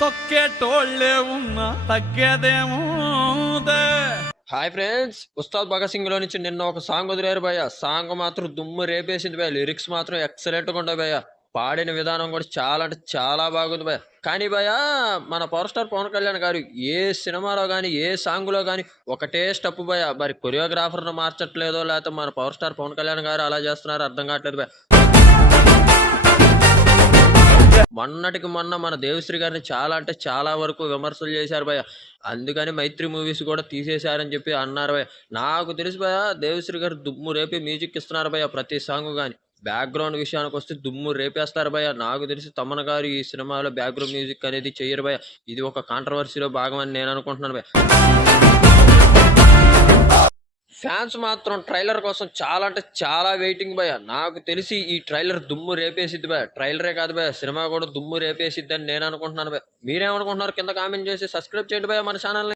తొక్కేటోళ్ళే ఉన్నా తగ్గేదేముందే. Hi friends, Ustaad Bhagat Singh లో నుంచి నిన్న ఒక సాంగ్ వదిలేరు భయ్య. సాంగ్ మాత్రం దుమ్ము రేపేసింది భయ్య. లిరిక్స్ మాత్రం ఎక్సలెంట్ గా ఉంటాయి భయ్య. పాడిన విధానం కూడా చాలా అంటే చాలా బాగుంది భయ్య. కానీ భయ్య, మన పవర్ స్టార్ పవన్ కళ్యాణ్ గారు ఏ సినిమాలో కానీ ఏ సాంగ్ లో కానీ ఒకటే స్టెప్ భయ్య. మరి కొరియోగ్రాఫర్ మార్చట్లేదో లేకపోతే మన పవర్ స్టార్ పవన్ కళ్యాణ్ గారు అలా చేస్తున్నారు అర్థం కావట్లేదు భయ్య. మొన్నటికి మొన్న మన దేవిశ్రీ గారిని చాలా అంటే చాలా వరకు విమర్శలు చేశారు భయ్య. అందుకని మైత్రి మూవీస్ కూడా తీసేశారని చెప్పి అన్నారు భయ్య. నాకు తెలిసి భయ్య, దేవిశ్రీ గారు దుమ్ము రేపి మ్యూజిక్ ఇస్తున్నారు భయ్య. ప్రతి సాంగ్ కానీ బ్యాక్గ్రౌండ్ విషయానికి వస్తే దుమ్ము రేపేస్తారు భయ్య. నాకు తెలిసి తమన్ గారు ఈ సినిమాలో బ్యాక్గ్రౌండ్ మ్యూజిక్ అనేది చెయ్యరు భయ్య. ఇది ఒక కాంట్రవర్సీలో భాగం అని నేను అనుకుంటున్నాను భయ్య. ఫ్యాన్స్ మాత్రం ట్రైలర్ కోసం చాలా అంటే చాలా వెయిటింగ్ భయ్య. నాకు తెలిసి ఈ ట్రైలర్ దుమ్ము రేపేసిద్ది భయ్య. ట్రైలరే కాదు భయ్య, సినిమా కూడా దుమ్ము రేపేసిద్ది అని నేను అనుకుంటున్నాను భయ్య. మీరేమనుకుంటున్నారు కింద కామెంట్ చేసి సబ్స్క్రైబ్ చేయండి భయ్య మన ఛానల్ని.